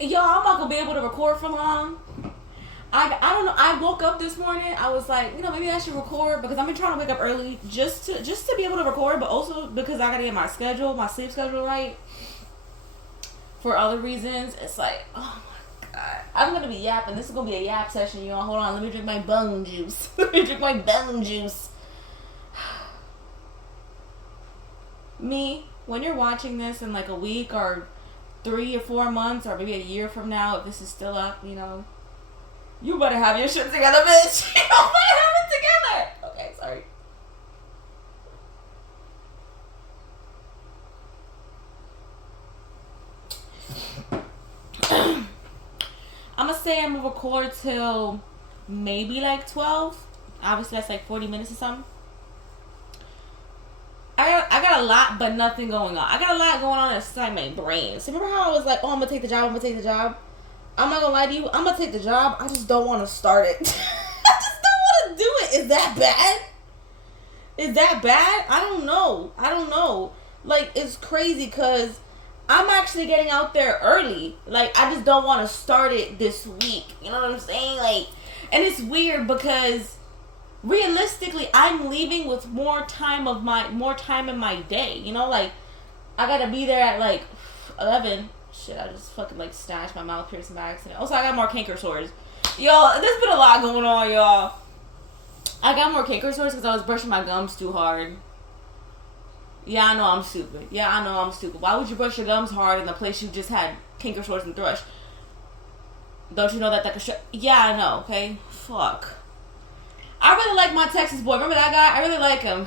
Yo, I'm not gonna be able to record for long. I don't know. I woke up this morning. I was like, maybe I should record because I've been trying to wake up early just to be able to record, but also because I gotta get my sleep schedule right. For other reasons, it's like, oh my god, I'm gonna be yapping. This is gonna be a yap session, y'all. Hold on, let me drink my bone juice. Let me drink my bone juice. Me, when you're watching this in like a week or 3 or 4 months or maybe a year from now, if this is still up, you better have your shit together, bitch. You better have it together. Okay, sorry. I'm gonna say I'm gonna record till maybe like 12. Obviously, that's like 40 minutes or something. I got a lot, but nothing going on. I got a lot going on inside my brain. So remember how I was like, oh, I'm gonna take the job. I'm gonna take the job. I'm not gonna lie to you. I'm gonna take the job. I just don't want to start it. I just don't want to do it. Is that bad? Is that bad? I don't know. Like, it's crazy because I'm actually getting out there early. Like, I just don't want to start it this week. You know what I'm saying? Like, and it's weird because realistically, I'm leaving with more time in my day. Like, I gotta be there at like 11. Shit, I just fucking like stashed my mouth piercing by accident. Also, I got more canker sores. Y'all, there's been a lot going on, y'all. I got more canker sores because I was brushing my gums too hard. Yeah, I know I'm stupid. Why would you brush your gums hard in the place you just had canker sores and thrush? Don't you know that could Yeah, I know, okay? Fuck. I really like my Texas boy. Remember that guy? I really like him.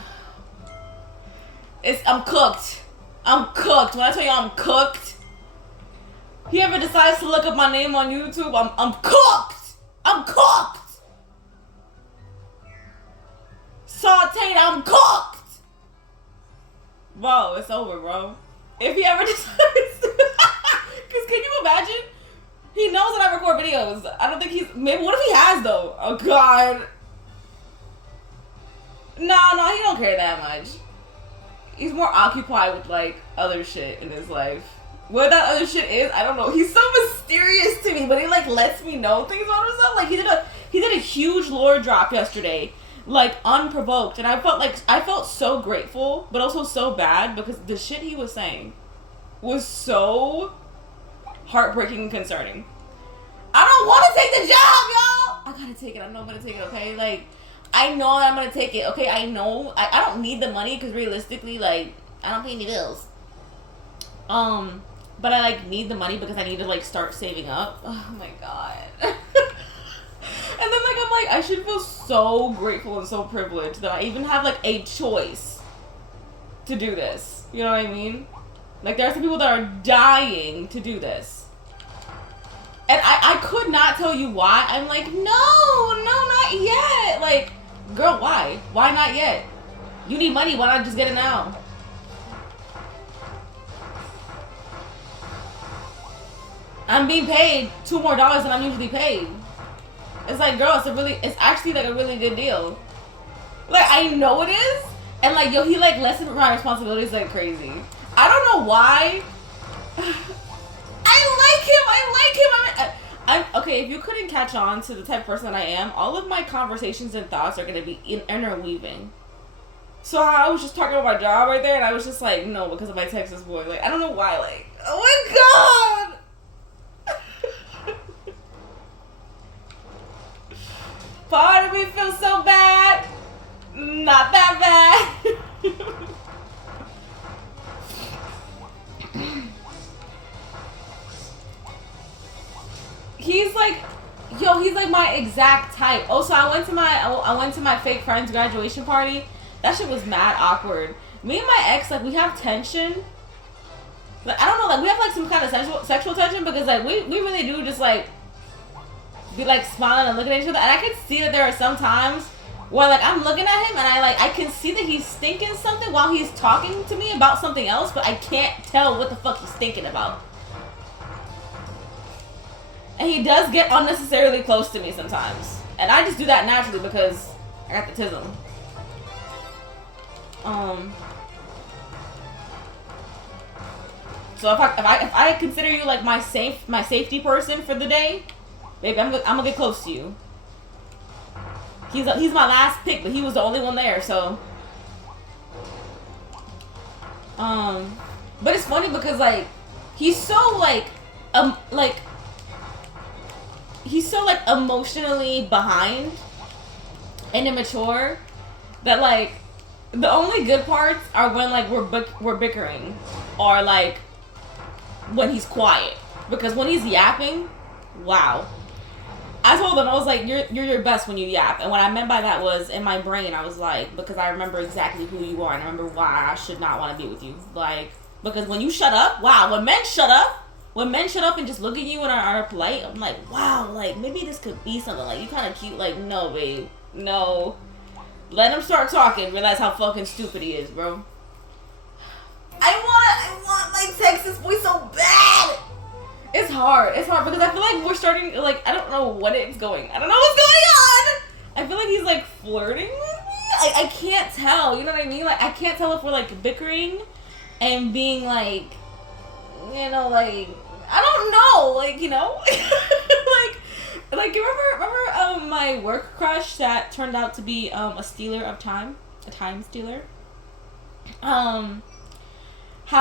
I'm cooked. When I tell you I'm cooked, he ever decides to look up my name on YouTube, I'm cooked. I'm cooked. Sauteed, I'm cooked. Bro, it's over, bro. If he ever decides to, because can you imagine? He knows that I record videos. I don't think maybe, what if he has though? Oh god. No, he don't care that much. He's more occupied with like other shit in his life. What that other shit is, I don't know. He's so mysterious to me, but he like lets me know things about himself. Like he did a huge lore drop yesterday, like unprovoked, and I felt so grateful, but also so bad because the shit he was saying was so heartbreaking and concerning. I don't want to take the job, y'all. I gotta take it. I know I'm gonna take it. Okay, like I know that I'm gonna take it. Okay, I know I don't need the money because realistically, like I don't pay any bills. But I like need the money because I need to like start saving up. Oh my god. And then like I'm like I should feel so grateful and so privileged that I even have like a choice to do this. You know what I mean? Like there are some people that are dying to do this. And I could not tell you why. I'm like, no, not yet. Like, girl, why? Why not yet? You need money, why not just get it now? I'm being paid $2 more than I'm usually paid. It's like, girl, it's actually like a really good deal. Like, I know it is. And like, yo, he like lessened my responsibilities like crazy. I don't know why. I like him. I'm okay. If you couldn't catch on to the type of person that I am, all of my conversations and thoughts are gonna be interweaving. So I was just talking about my job right there, and I was just like, no, because of my Texas boy. Like, I don't know why. Like, oh my god. Part of me feels so bad. Not that bad. He's like my exact type. Oh, so I went to my fake friend's graduation party. That shit was mad awkward. Me and my ex, like, we have tension. Like, I don't know, like, we have like some kind of sexual tension because like we really do just like be like smiling and looking at each other. And I can see that there are some times where like I'm looking at him and I can see that he's thinking something while he's talking to me about something else, but I can't tell what the fuck he's thinking about. And he does get unnecessarily close to me sometimes. And I just do that naturally because I got the tism. So if I consider you like my safety person for the day, baby, I'm gonna get close to you. He's my last pick, but he was the only one there, so. But it's funny because like he's so like he's so like emotionally behind and immature that like the only good parts are when like we're bickering or like when he's quiet, because when he's yapping, wow. I told him, I was like, you're your best when you yap. And what I meant by that was, in my brain, I was like, because I remember exactly who you are and I remember why I should not want to be with you. Like, because when you shut up, wow, when men shut up and just look at you and are polite, I'm like, wow, like, maybe this could be something. Like, you kind of cute. Like, no, babe. No. Let him start talking. Realize how fucking stupid he is, bro. I want my Texas boy so bad. It's hard because I feel like we're starting, like, I don't know what it's going. I don't know what's going on. I feel like he's like flirting with me. I can't tell. You know what I mean? Like, I can't tell if we're like bickering and being like, you know, like, I don't know, like, you know, like you remember my work crush that turned out to be a stealer of time, a time stealer. How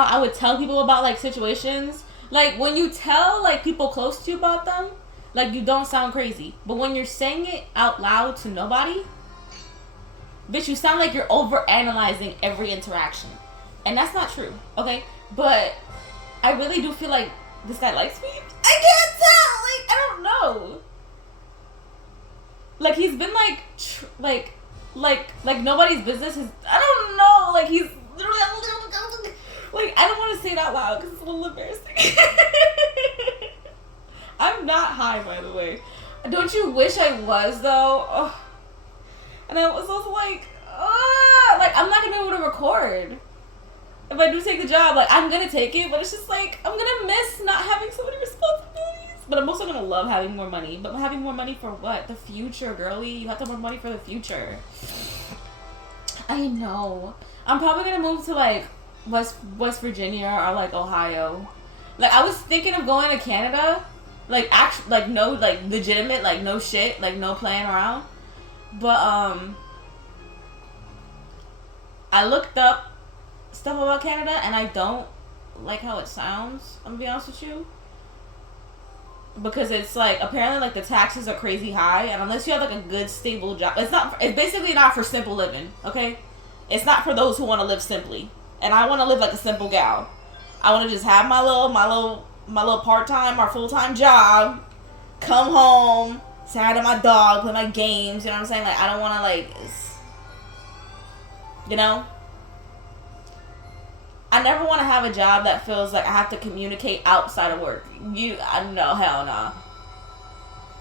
I would tell people about like situations. Like, when you tell, like, people close to you about them, like, you don't sound crazy. But when you're saying it out loud to nobody, bitch, you sound like you're overanalyzing every interaction. And that's not true, okay? But I really do feel like this guy likes me. I can't tell! Like, I don't know. Like, he's been, like, nobody's business. I don't know. Like, he's literally... Like, I don't want to say it out loud because it's a little embarrassing. I'm not high, by the way. Don't you wish I was, though? Oh. And I was also like, I'm not going to be able to record. If I do take the job, like, I'm going to take it, but it's just like, I'm going to miss not having so many responsibilities. But I'm also going to love having more money. But having more money for what? The future, girly. You have to have more money for the future. I know. I'm probably going to move to, like, West Virginia or like Ohio. Like, I was thinking of going to Canada, like no, like legitimate, like no shit, like no playing around. But I looked up stuff about Canada and I don't like how it sounds. I'm gonna be honest with you, because it's like apparently like the taxes are crazy high, and unless you have like a good stable job, it's basically not for simple living. Okay, it's not for those who want to live simply. And I want to live like a simple gal. I want to just have my little part-time or full-time job, come home, say hi to my dog, play my games, you know what I'm saying? Like, I don't want to, like, you know? I never want to have a job that feels like I have to communicate outside of work. No, hell no.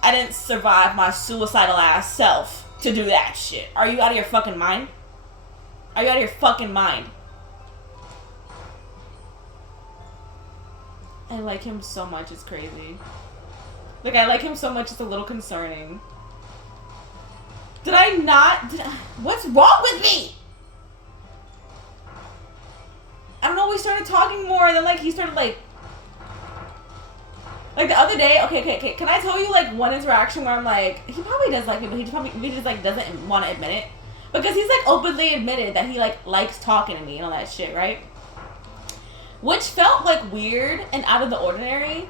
I didn't survive my suicidal ass self to do that shit. Are you out of your fucking mind? Are you out of your fucking mind? I like him so much, it's crazy. Like, I like him so much, it's a little concerning. What's wrong with me? I don't know, we started talking more, and then, like, he started, like the other day, okay, can I tell you, like, one interaction where I'm like, he probably does like me, but he just, like, doesn't want to admit it? Because he's, like, openly admitted that he, like, likes talking to me and all that shit, right? Which felt, like, weird and out of the ordinary.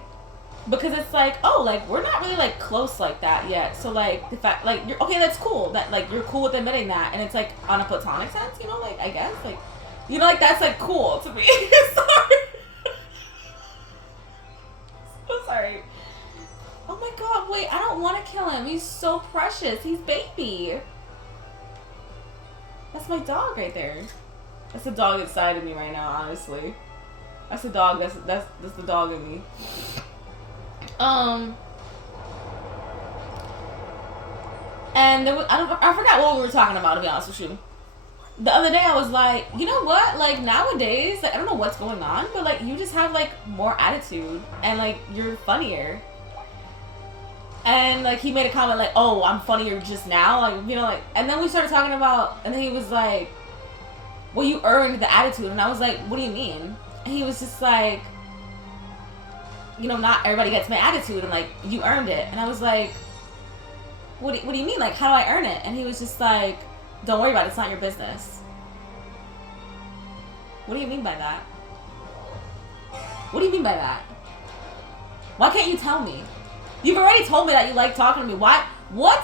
Because it's like, oh, like, we're not really, like, close like that yet. So, like, the fact, like, you're, okay, that's cool. That, like, you're cool with admitting that. And it's, like, on a platonic sense, you know? Like, I guess, like, you know, like, that's, like, cool to me. Sorry. So sorry. Oh, my God, wait, I don't want to kill him. He's so precious. He's baby. That's my dog right there. That's the dog inside of me right now, honestly. That's the dog. That's the dog in me. And there was, I forgot what we were talking about, to be honest with you. The other day I was like, you know what? Like, nowadays, like, I don't know what's going on, but like, you just have like more attitude and like you're funnier. And like, he made a comment like, oh, I'm funnier just now, like, you know, like. And then we started talking about, and then he was like, well, you earned the attitude. And I was like, what do you mean? And he was just like, you know, not everybody gets my attitude, and like, you earned it. And I was like, what do you mean? Like, how do I earn it? And he was just like, don't worry about it, it's not your business. What do you mean by that? What do you mean by that? Why can't you tell me? You've already told me that you like talking to me. Why? What?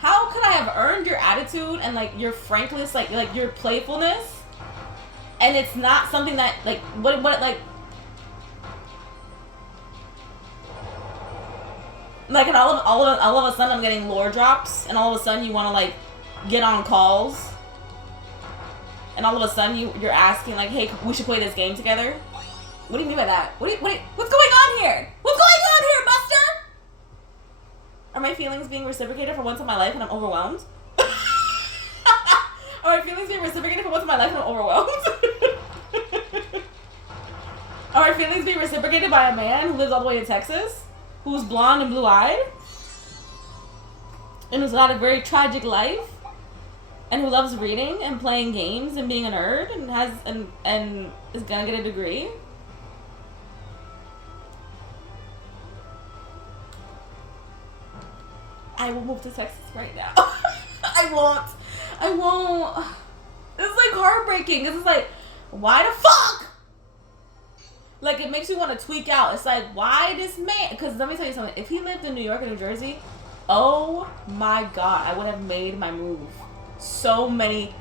How could I have earned your attitude and like your frankness, like your playfulness? And it's not something that like what like and all of a sudden I'm getting lore drops, and all of a sudden you want to like get on calls, and all of a sudden you're asking like, hey, we should play this game together. What do you mean by that? What's going on here? What's going on here, Buster? Are my feelings being reciprocated for once in my life and I'm overwhelmed? Are my feelings being reciprocated for once in my life and I'm overwhelmed? Are my feelings being reciprocated by a man who lives all the way in Texas? Who's blonde and blue-eyed? And who's got a very tragic life? And who loves reading and playing games and being a nerd and is gonna get a degree? I will move to Texas right now. I won't. It's like heartbreaking. This is like, why the fuck? Like, it makes you want to tweak out. It's like, why this man? Because let me tell you something. If he lived in New York or New Jersey, oh my God, I would have made my move. So many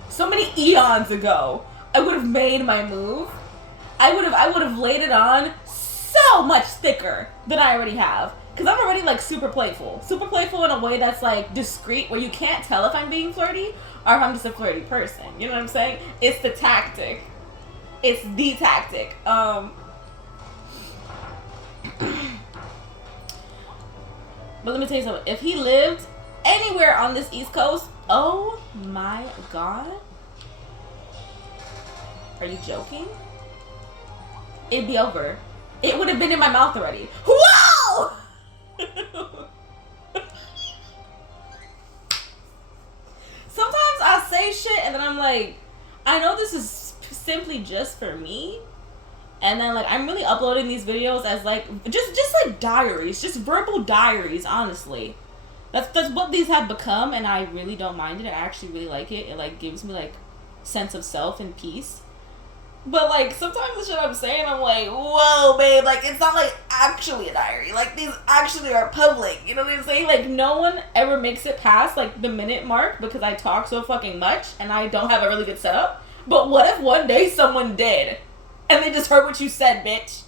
eons ago, I would have made my move. I would have laid it on so much thicker than I already have. Because I'm already, like, super playful. Super playful in a way that's, like, discreet, where you can't tell if I'm being flirty or if I'm just a flirty person. You know what I'm saying? It's the tactic. It's the tactic. But let me tell you something. If he lived anywhere on this East Coast, oh my God. Are you joking? It'd be over. It would have been in my mouth already. Whoa! Sometimes I say shit and then I'm like, I know this is simply just for me, and then like I'm really uploading these videos as like just like diaries, just verbal diaries. Honestly, that's what these have become, and I really don't mind it. I actually really like it. It like gives me like sense of self and peace. But, like, sometimes the shit I'm saying, I'm like, whoa, babe, like, it's not, like, actually a diary. Like, these actually are public. You know what I'm saying? Like, no one ever makes it past, like, the minute mark because I talk so fucking much and I don't have a really good setup. But what if one day someone did and they just heard what you said, bitch?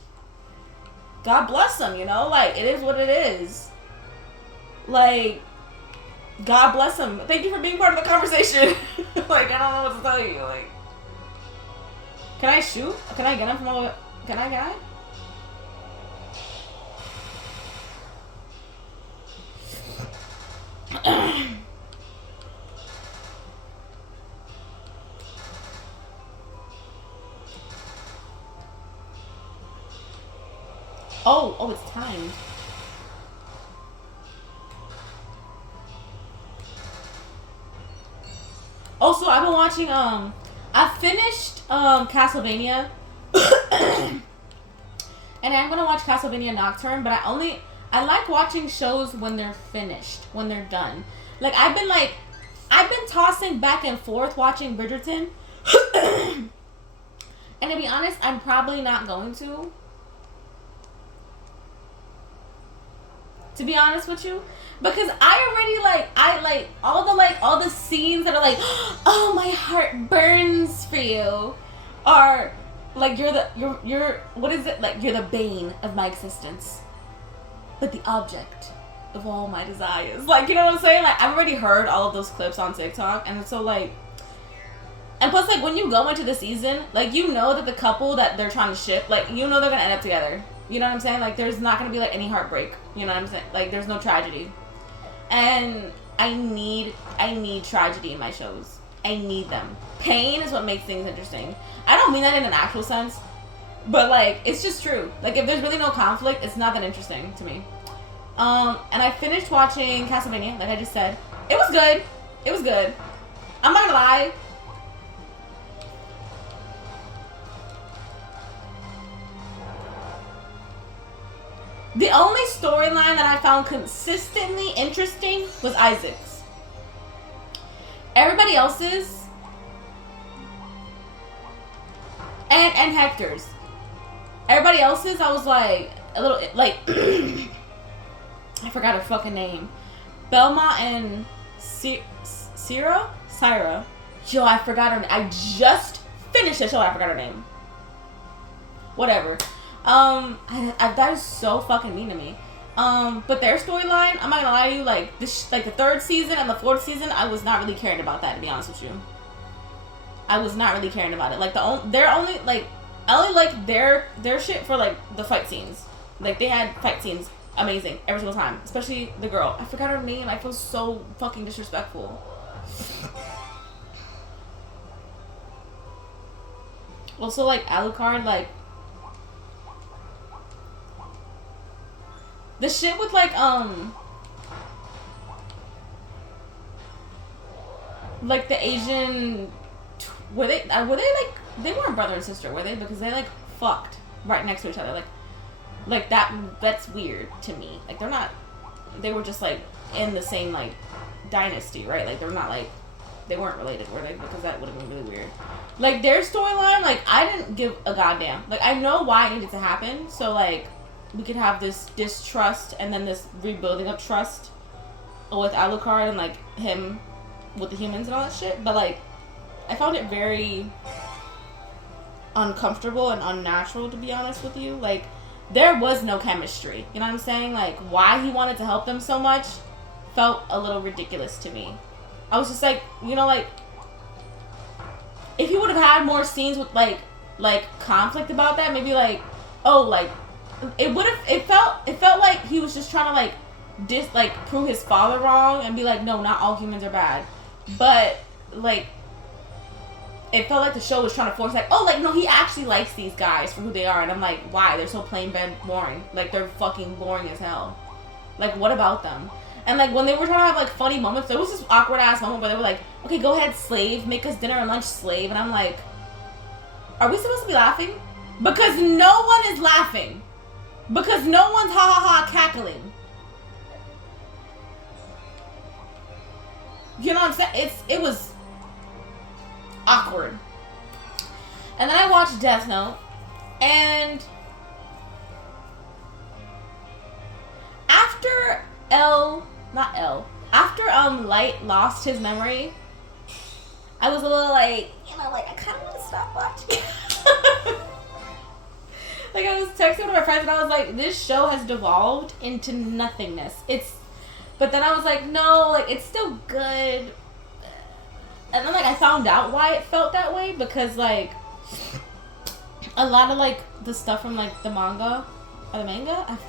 God bless them, you know? Like, it is what it is. Like, God bless them. Thank you for being part of the conversation. Like, I don't know what to tell you, like. Can I shoot? Can I get him from all the way? Can I get him? Oh, it's timed. Also, I've been watching, I finished Castlevania, and I'm gonna watch Castlevania Nocturne. But I like watching shows when they're finished, when they're done. Like I've been tossing back and forth watching Bridgerton, and to be honest, I'm probably not going to. To be honest with you, because I like all the scenes that are like, oh, my heart burns for you, are like you're what is it, like you're the bane of my existence, but the object of all my desires. Like, you know what I'm saying? Like, I've already heard all of those clips on TikTok, and it's so like, and plus like when you go into the season, like you know that the couple that they're trying to ship, like you know they're gonna end up together. You know what I'm saying? Like, there's not gonna be like any heartbreak. You know what I'm saying? Like, there's no tragedy. And I need tragedy in my shows. I need them. Pain is what makes things interesting. I don't mean that in an actual sense, but like, it's just true. Like, if there's really no conflict, it's not that interesting to me. And I finished watching Castlevania, like I just said. It was good. It was good. I'm not gonna lie. The only storyline that I found consistently interesting was Isaac's. Everybody else's and Hector's. Everybody else's, I was like a little like I forgot her fucking name. Belmont and Syra. Yo, I forgot her name. I just finished the show. I forgot her name. Whatever. That is so fucking mean to me. But their storyline, I'm not gonna lie to you, like this, like the third season and the fourth season, I was not really caring about that, to be honest with you. I was not really caring about it. Like I only like their shit for like the fight scenes. Like they had fight scenes amazing every single time, especially the girl. I forgot her name. I feel so fucking disrespectful. Also, like Alucard, like the shit with like the Asian, were they like, they weren't brother and sister, were they? Because they like fucked right next to each other, like that's weird to me. Like they're not, they were just like in the same like dynasty, right? Like they're not like, they weren't related, were they? Because that would have been really weird. Like their storyline, like I didn't give a goddamn. Like I know why it needed to happen, so like we could have this distrust and then this rebuilding of trust with Alucard and like him with the humans and all that shit. But like I found it very uncomfortable and unnatural, to be honest with you. Like there was no chemistry. You know what I'm saying? Like why he wanted to help them so much felt a little ridiculous to me. I was just like, you know, like if he would have had more scenes with like conflict about that, maybe like, oh, like it would have, it felt like he was just trying to like prove his father wrong and be like, no, not all humans are bad. But like it felt like the show was trying to force like, oh, like no, he actually likes these guys for who they are. And I'm like, why? They're so plain bad boring. Like they're fucking boring as hell. Like what about them? And like when they were trying to have like funny moments, there was this awkward ass moment where they were like, okay, go ahead, slave, make us dinner and lunch, slave. And I'm like, are we supposed to be laughing? Because no one is laughing. Because no one's ha ha ha cackling. You know what I'm saying? It was awkward. And then I watched Death Note, and after after Light lost his memory, I was a little like, you know, like I kind of want to stop watching. Like I was texting one of my friends and I was like, this show has devolved into nothingness. But then I was like, no, like it's still good. And then like I found out why it felt that way, because like a lot of like the stuff from like the manga.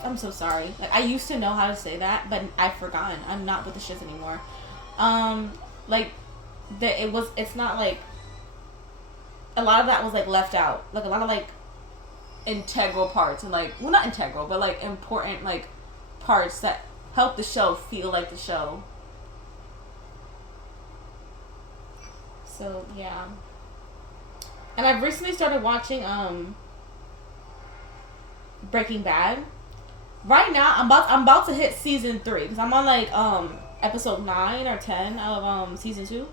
I'm so sorry. Like I used to know how to say that, but I've forgotten. I'm not with the shits anymore. It's not like a lot of that was like left out. Like a lot of like integral parts and like, well, not integral, but like important like parts that help the show feel like the show. So yeah. And I've recently started watching Breaking Bad. Right now, I'm about to hit season 3 because I'm on like episode 9 or 10 of season 2.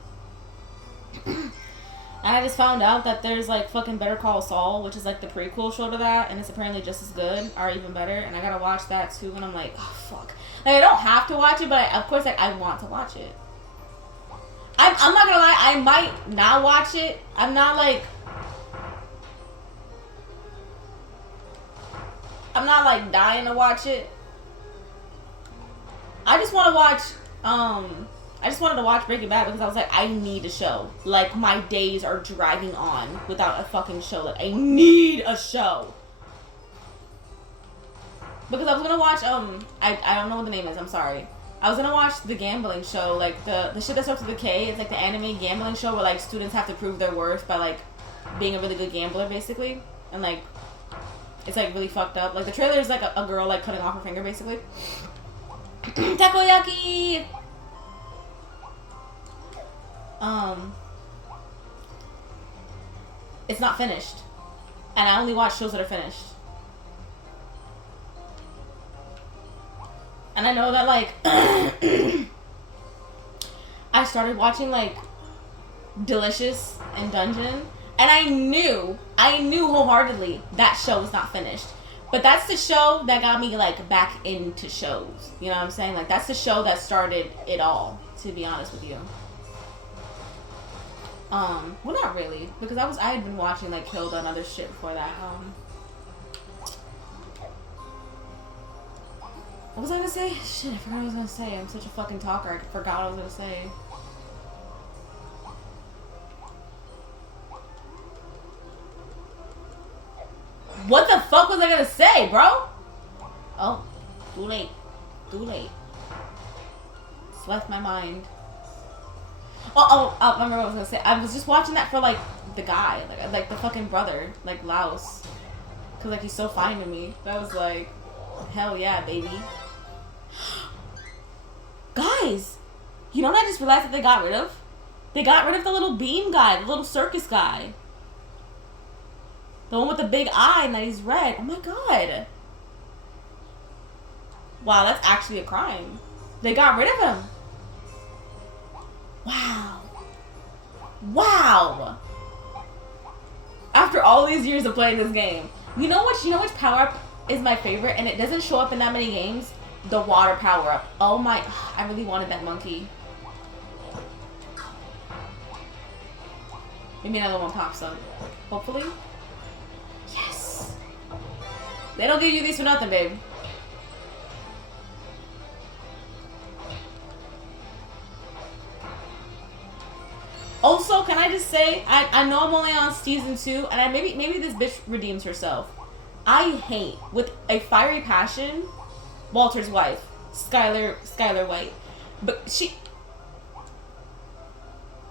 And I just found out that there's like fucking Better Call Saul, which is like the prequel show to that, and it's apparently just as good or even better. And I gotta watch that too. And I'm like, oh fuck. Like I don't have to watch it, but of course like I want to watch it. I'm not gonna lie, I might not watch it. I'm not like dying to watch it. I just want to watch I just wanted to watch Breaking Bad because I was like, I need a show. Like my days are dragging on without a fucking show. Like I need a show. Because I was gonna watch I don't know what the name is, I'm sorry. I was gonna watch the gambling show, like the shit that starts with a K. It's like the anime gambling show where like students have to prove their worth by like being a really good gambler basically. And like it's like really fucked up. Like the trailer is like a girl like cutting off her finger basically. Takoyaki! It's not finished. And I only watch shows that are finished. And I know that, like, I started watching, like, Delicious and Dungeon. And I knew wholeheartedly that show was not finished. But that's the show that got me, like, back into shows. You know what I'm saying? Like, that's the show that started it all, to be honest with you. Well, not really. Because I had been watching, like, Hilda and other shit before that. What was I gonna say? Shit, I forgot what I was gonna say. I'm such a fucking talker. I forgot what I was gonna say. What the fuck was I gonna say, bro? Oh, too late. Too late. It's left my mind. I remember what I was gonna say. I was just watching that for, like, the guy. Like the fucking brother. Like, Laos. Cause, like, he's so fine to me. That was like, hell yeah, baby. Guys! You know what I just realized that they got rid of? They got rid of the little beam guy. The little circus guy. The one with the big eye and that he's red. Oh my god. Wow, that's actually a crime. They got rid of him. Wow. Wow. After all these years of playing this game. You know which power-up is my favorite? And it doesn't show up in that many games? The water power-up. Oh my... I really wanted that monkey. Maybe another one pops up. Hopefully. Yes. They don't give you these for nothing, babe. Also, can I just say, I know I'm only on season 2, and maybe this bitch redeems herself. I hate, with a fiery passion, Walter's wife, Skylar White. But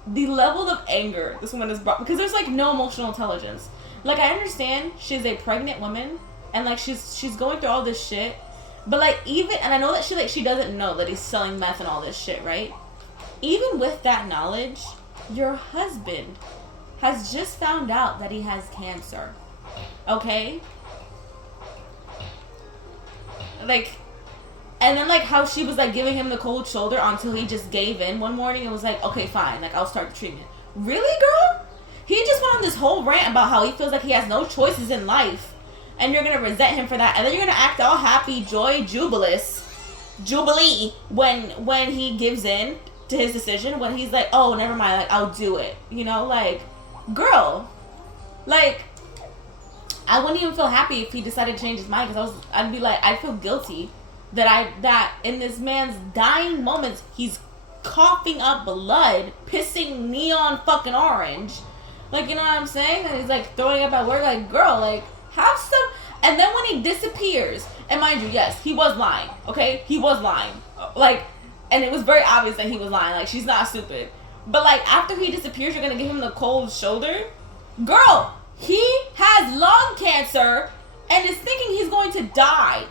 the level of anger this woman has brought, because there's, like, no emotional intelligence. Like, I understand she's a pregnant woman, and, like, she's going through all this shit, but, like, and I know that she doesn't know that he's selling meth and all this shit, right? Even with that knowledge, your husband has just found out that he has cancer. Okay? Like, and then, like, how she was, like, giving him the cold shoulder until he just gave in one morning and was like, okay, fine, like, I'll start the treatment. Really, girl? He just went on this whole rant about how he feels like he has no choices in life. And you're gonna resent him for that. And then you're gonna act all happy, jubilee, when he gives in to his decision, when he's like, oh, never mind, like, I'll do it. You know, like, girl, like, I wouldn't even feel happy if he decided to change his mind, because I'd be like, I feel guilty that in this man's dying moments, he's coughing up blood, pissing neon fucking orange. Like, you know what I'm saying? And he's, like, throwing up at work, like, girl, like, have some. And then when he disappears, and mind you, yes, he was lying, okay? He was lying. Like, and it was very obvious that he was lying. Like, she's not stupid. But, like, after he disappears, you're gonna give him the cold shoulder? Girl, he has lung cancer and is thinking he's going to die.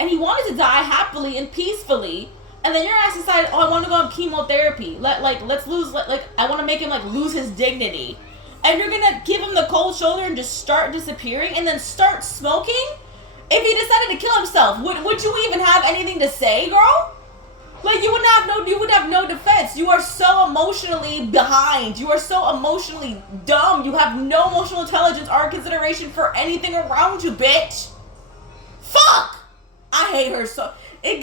And he wanted to die happily and peacefully. And then your ass decided, oh, I want to go on chemotherapy. Let's lose, I want to make him, like, lose his dignity. And you're gonna give him the cold shoulder and just start disappearing and then start smoking? If he decided to kill himself, would you even have anything to say, girl? Like, you would have no defense. You are so emotionally behind. You are so emotionally dumb. You have no emotional intelligence or consideration for anything around you, bitch. Fuck! I hate her so. It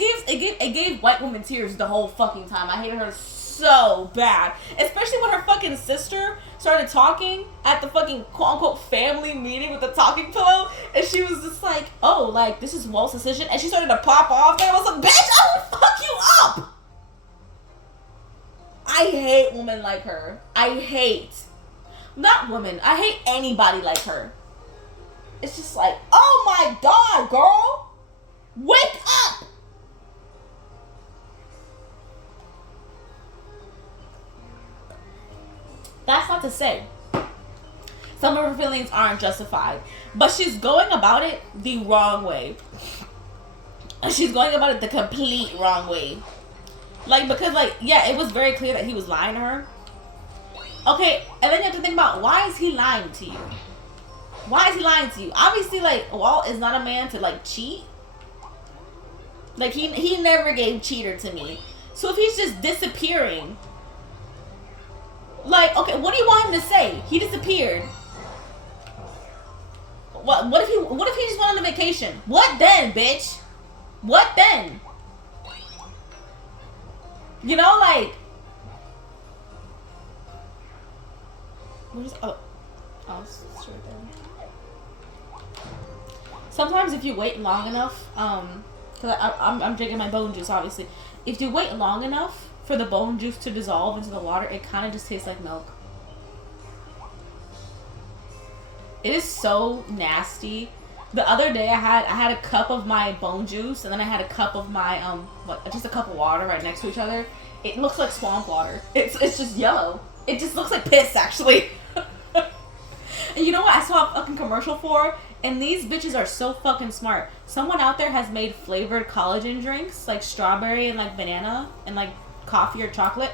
gave white women tears the whole fucking time. I hated her so bad. Especially when her fucking sister started talking at the fucking quote-unquote family meeting with the talking pillow, and she was just like, oh, like, this is Walt's decision, and she started to pop off, and I was like, bitch, I will fuck you up! I hate women like her. I hate anybody like her. It's just like, oh my god, girl! Wake up! That's not to say some of her feelings aren't justified, but she's going about it the wrong way. She's going about it the complete wrong way. Like, because, like, yeah, it was very clear that he was lying to her. Okay, and then you have to think about, why is he lying to you? Why is he lying to you? Obviously, like, Walt is not a man to, like, cheat. Like, he never gave cheater to me. So if he's just disappearing, like, okay, what do you want him to say? He disappeared. What if he just went on a vacation? What then, bitch? What then? You know, like, where's, oh, it's right there. Sometimes if you wait long enough, cause I'm drinking my bone juice, obviously. If you wait long enough for the bone juice to dissolve into the water, it kind of just tastes like milk. It is so nasty. The other day I had a cup of my bone juice, and then I had a cup of my just a cup of water right next to each other. It looks like swamp water. It's just yellow. It just looks like piss, actually. And you know what I saw a fucking commercial for? And these bitches are so fucking smart. Someone out there has made flavored collagen drinks, like strawberry and like banana and like coffee or chocolate.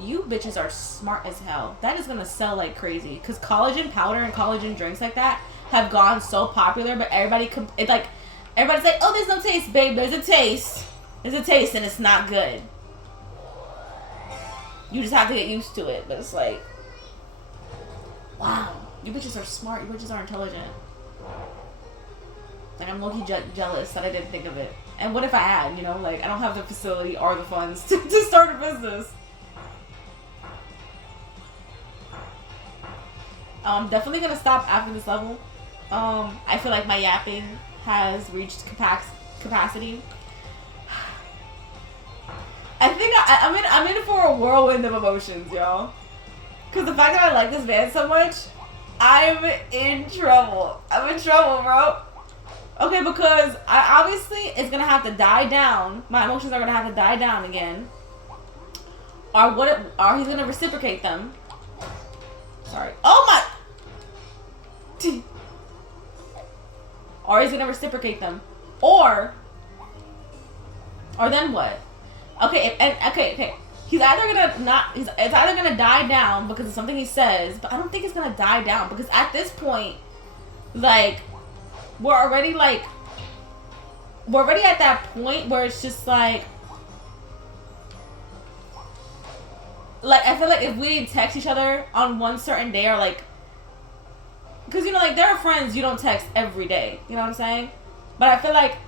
You bitches are smart as hell. That is gonna sell like crazy. Cause collagen powder and collagen drinks like that have gone so popular, but everybody's like, oh, there's no taste, babe. There's a taste. There's a taste, and it's not good. You just have to get used to it. But it's like, wow, you bitches are smart. You bitches are intelligent. Like, I'm low-key jealous that I didn't think of it. And what if I had, you know? Like, I don't have the facility or the funds to start a business. I'm definitely going to stop after this level. I feel like my yapping has reached capacity. I think I'm in for a whirlwind of emotions, y'all. Because the fact that I like this band so much, I'm in trouble. I'm in trouble, bro. Okay, because obviously it's gonna have to die down. My emotions are gonna have to die down again. Or he's gonna reciprocate them. Sorry. Oh my. Or he's gonna reciprocate them. Or then what? Okay, okay. It's either gonna die down because of something he says, but I don't think it's gonna die down because at this point, like, we're already at that point where it's just like I feel like if we didn't text each other on one certain day, or like, because, you know, like, there are friends you don't text every day, you know what I'm saying? But I feel like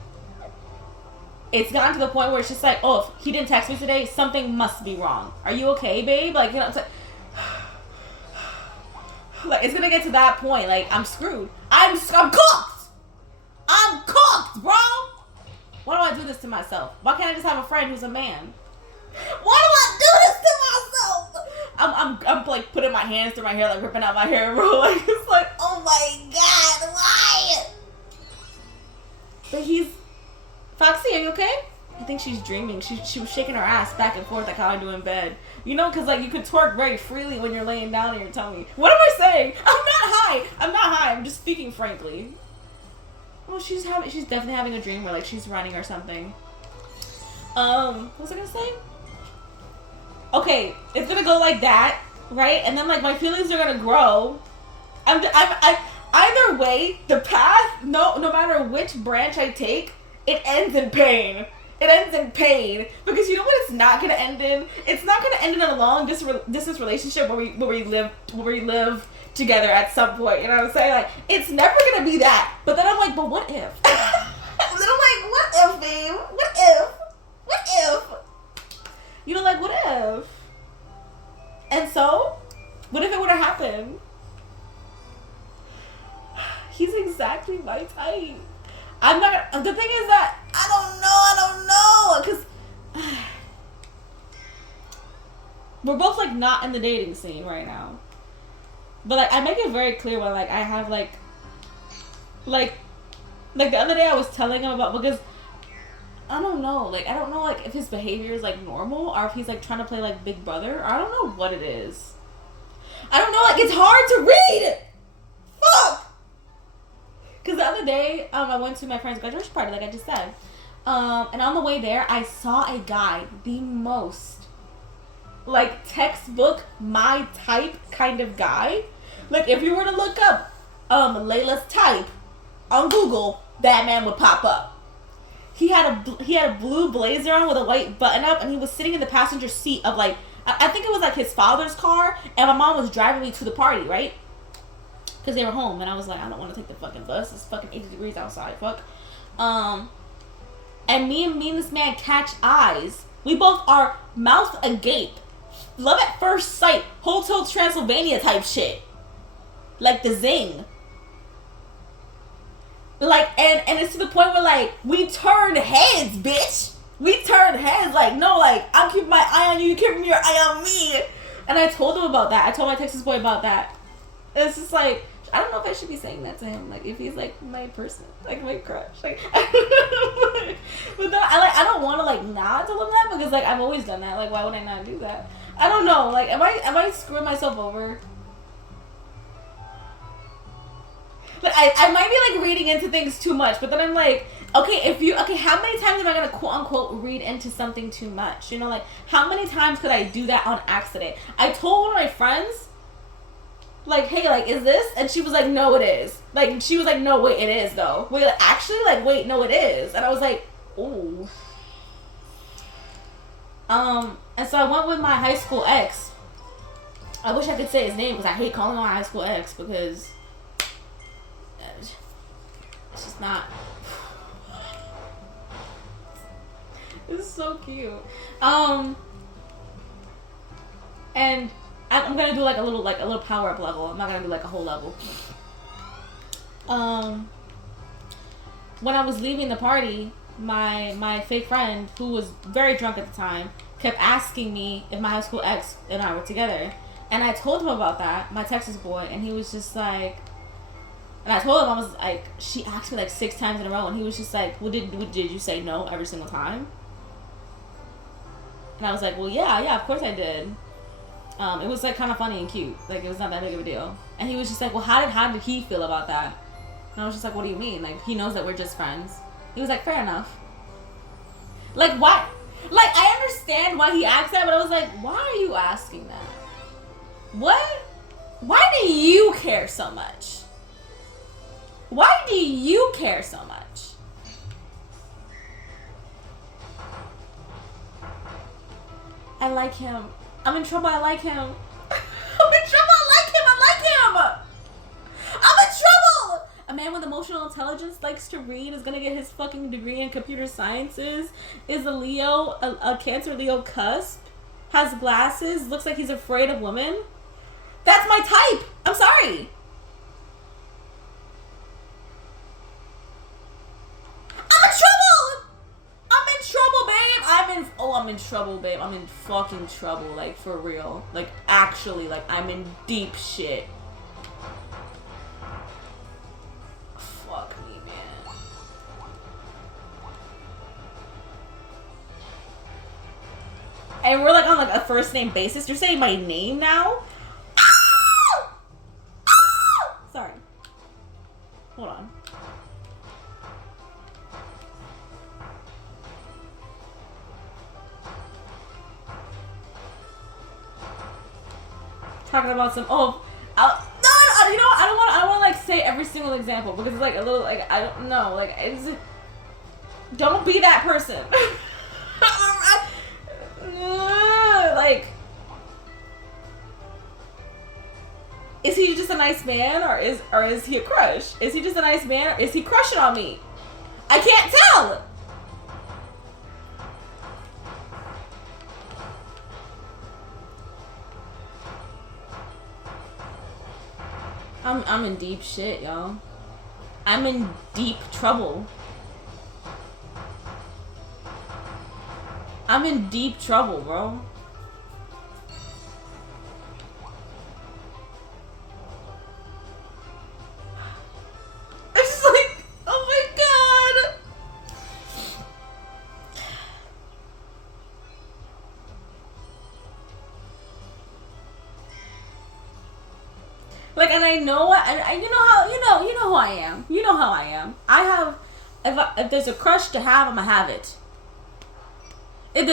it's gotten to the point where it's just like, oh, if he didn't text me today, something must be wrong. Are you okay, babe? Like, you know, it's like it's gonna get to that point. Like, I'm screwed. I'm cooked. I'm cooked, bro. Why do I do this to myself? Why can't I just have a friend who's a man? Why do I do this to myself? I'm like putting my hands through my hair, like ripping out my hair, bro. Like, it's like, oh my god, why? But he's Foxy, are you okay? I think she's dreaming. She was shaking her ass back and forth like how I do in bed. You know, because, like, you could twerk very freely when you're laying down on your tummy. What am I saying? I'm not high. I'm just speaking frankly. Oh, she's definitely having a dream where, like, she's running or something. What was I gonna say? Okay, it's gonna go like that, right? And then, like, my feelings are gonna grow. Either way, the path, no matter which branch I take, it ends in pain. It ends in pain. Because you know what it's not gonna end in? It's not gonna end in a long distance relationship where we live together at some point. You know what I'm saying? Like, it's never gonna be that. But then I'm like, but what if? Then I'm like, what if, babe? What if? What if? You know, like, what if? And so, what if it would have happened? He's exactly my type. I'm not gonna, the thing is that I don't know, because we're both, like, not in the dating scene right now. But, like, I make it very clear when, like, I have, like the other day I was telling him about, because I don't know, like, like, if his behavior is, like, normal, or if he's, like, trying to play, like, Big Brother, or I don't know what it is. I don't know, like, it's hard to read! Fuck! Because the other day, I went to my friend's graduation party, like I just said. And on the way there, I saw a guy, the most, like, textbook, my type kind of guy. Like, if you were to look up, Layla's type on Google, that man would pop up. he had a blue blazer on with a white button up, and he was sitting in the passenger seat of like I think it was like his father's car, and my mom was driving me to the party, right? Because they were home, and I was like, I don't want to take the fucking bus. It's fucking 80 degrees outside. Fuck. And me and this man catch eyes. We both are mouth agape. Love at first sight. Hotel Transylvania type shit. Like the Zing. Like, and it's to the point where, like, we turned heads, bitch. We turned heads. Like, no, like, I'm keeping my eye on you. You're keeping your eye on me. And I told him about that. I told my Texas boy about that. It's just like, I don't know if I should be saying that to him. Like, if he's, like, my person. Like, my crush. Like, but then I don't want to, like, not tell him that. Because, like, I've always done that. Like, why would I not do that? I don't know. Like, am I screwing myself over? But I might be, like, reading into things too much. But then I'm like, okay, how many times am I going to, quote-unquote, read into something too much? You know, like, how many times could I do that on accident? I told one of my friends, like, hey, like, is this? And she was like, no, it is. Like, she was like, no, wait, it is, though. Wait, like, actually? Like, wait, no, it is. And I was like, ooh. And so I went with my high school ex. I wish I could say his name because I hate calling him my high school ex because it's just not. It's so cute. And I'm gonna do like a little power up level. I'm not gonna do like a whole level. When I was leaving the party, my fake friend, who was very drunk at the time, kept asking me if my high school ex and I were together. And I told him about that, my Texas boy, and he was just like, and I told him, I was like, she asked me like 6 times in a row, and he was just like, well, did you say no every single time? And I was like, well, yeah, of course I did. It was like kind of funny and cute. Like, it was not that big of a deal. And he was just like, well, how did he feel about that? And I was just like, what do you mean? Like, he knows that we're just friends. He was like, fair enough. Like, what? Like, I understand why he asked that, but I was like, why are you asking that? What? Why do you care so much? Why do you care so much? I like him. I'm in trouble. I like him. I'm in trouble. I like him. I'm in trouble. A man with emotional intelligence, likes to read, is gonna get his fucking degree in computer sciences, is a Leo, a Cancer Leo cusp, has glasses, looks like he's afraid of women. That's my type. I'm sorry. I'm in trouble. I'm in trouble, babe. I'm in trouble, babe. I'm in fucking trouble, like, for real. Like, actually, like, I'm in deep shit. Fuck me, man. And we're, like, on, like, a first name basis. You're saying my name now? Sorry. Hold on. Talking about some, no, you know what? I don't want to like say every single example because it's like a little like I don't know, like it's don't be that person. Like, is he just a nice man or is he a crush? Is he just a nice man or is he crushing on me? I can't tell. I'm in deep shit, y'all. I'm in deep trouble. I'm in deep trouble, bro. It's just like, oh my god. Like, and I know what, and you know who I am. You know how I am. I have, if there's a crush to have, I'm gonna have it. If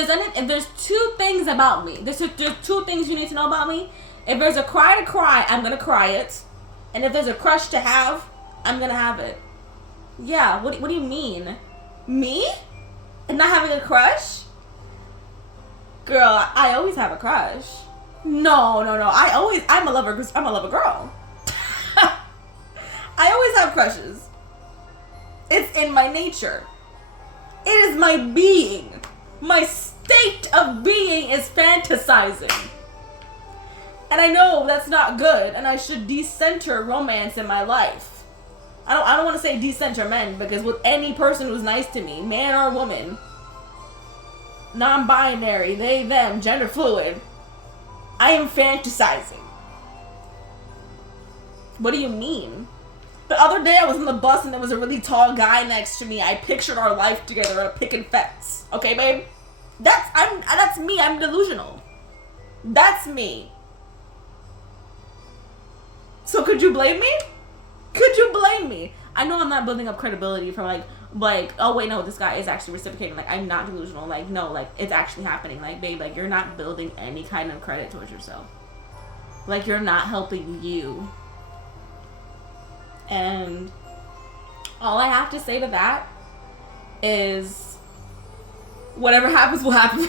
there's 2 things about me, there's 2 things you need to know about me. If there's a cry to cry, I'm gonna cry it. And if there's a crush to have, I'm gonna have it. Yeah, what do you mean? Me? not having a crush? Girl, I always have a crush. No. I'm a lover girl. I always have crushes. It's in my nature. It is my being. My state of being is fantasizing. And I know that's not good, and I should decenter romance in my life. I don't want to say decenter men, because with any person who's nice to me, man or woman, non-binary, they, them, gender fluid, I am fantasizing. What do you mean? The other day I was on the bus and there was a really tall guy next to me. I pictured our life together at a picket fence. Okay, babe? That's me. I'm delusional. That's me. So could you blame me? Could you blame me? I know I'm not building up credibility for like, oh wait, no, this guy is actually reciprocating. Like, I'm not delusional. Like, no, like, it's actually happening. Like, babe, like, you're not building any kind of credit towards yourself. Like, you're not helping you. And all I have to say to that is whatever happens will happen.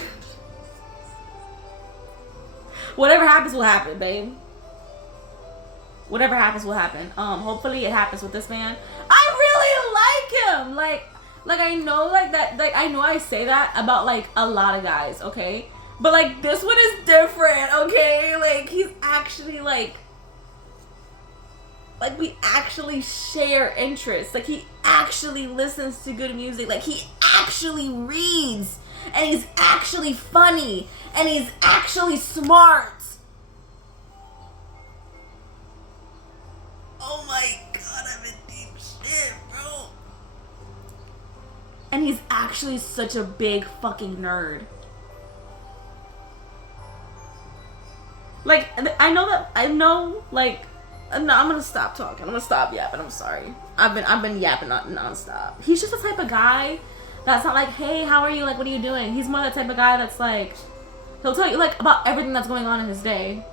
Whatever happens will happen, babe. Whatever happens will happen. Hopefully it happens with this man. I really like him. Like I know I know I say that about like a lot of guys, okay? But like this one is different, okay? Like he's actually like we actually share interests. Like he actually listens to good music. Like he actually reads. And he's actually funny. And he's actually smart. Oh my god, I'm in deep shit, bro. And he's actually such a big fucking nerd. Like, I know, like, no, I'm gonna stop talking. I'm gonna stop yapping. I'm sorry. I've been yapping nonstop. He's just the type of guy that's not like, hey, how are you? Like, what are you doing? He's more the type of guy that's like, he'll tell you like about everything that's going on in his day.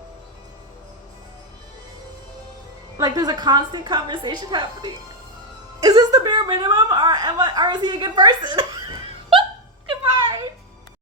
Like, there's a constant conversation happening. Is this the bare minimum, or is he a good person?